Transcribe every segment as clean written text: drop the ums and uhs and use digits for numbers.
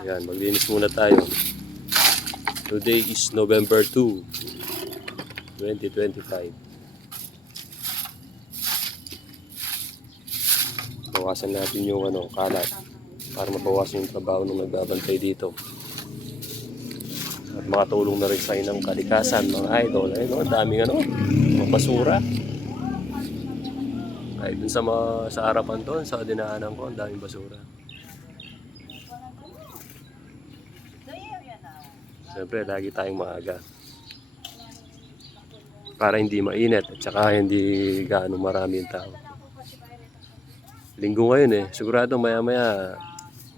Ayan, maglinis muna tayo. Today is November 2, 2025. Bawasan natin yung kalat para mabawasan yung trabaho ng nagbabantay dito. At makatulong na rin sa inang kalikasan, mga idol. Ayun, ang daming mga basura. Ay, dun sa harapan doon, sa dinaanan ko, ang daming basura. Siyempre, lagi tayong maaga. Para hindi mainit at saka hindi gaano marami yung tao. Linggo ngayon sigurado maya-maya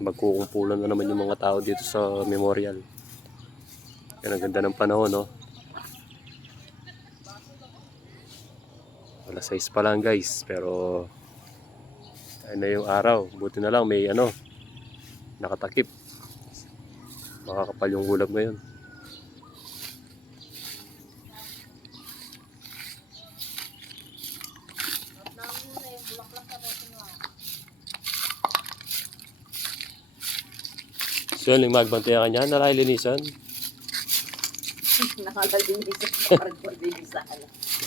magkukumpulan na naman yung mga tao dito sa memorial. Yan, ang ganda ng panahon, no? Alas 6 pa lang, guys, pero ayun na yung araw. Buti na lang may nakatakip. Makakapal yung ulap ngayon. So yun, yung magbantayan ka niya, nalilinisan. Nakalilinisan, parang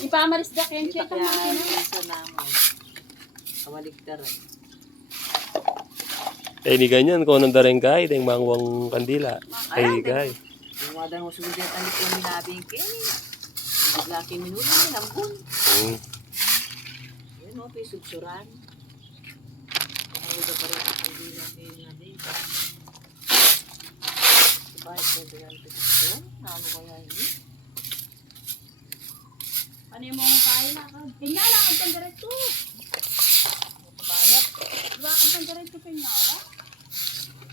Ipamaris da kayo, check ang makina. Nalilinisan naman. Kawalik ka rin. Ni ganyan, kung anong dareng kay, dahil mangwang kandila. Ay, kay. Yung wadan mo sumudyan, ano ko minabing kini. Bigla kayo minulo, minambun. Yun o, pisugsuran. Pangalaga pa rin ang kandila kayo na din. Bakit ko din ang pisugsuran? Ano kaya yun? Ano yung mga kain na ka? Tingala, ang tandareto. Kabayat. Diba, ang tandareto kayo nga, o?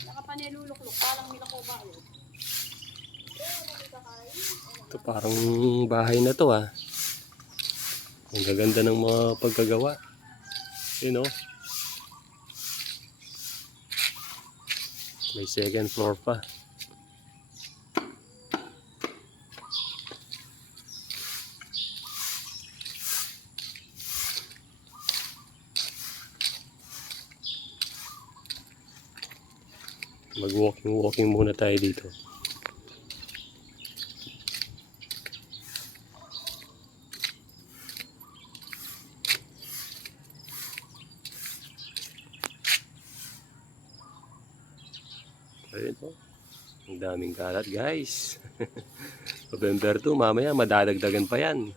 Nakapanilulukluk, palang milako ba yun? Ito parang bahay na to, ah. Ang gaganda ng mga pagkagawa. Yun, may second floor pa. Mag-walking muna tayo dito. Ayun po. Ang daming kalat, guys. November 2, mamaya madadagdagan pa yan.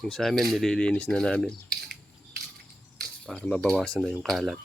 Yung sa amin, nililinis na namin para mabawasan na yung kalat.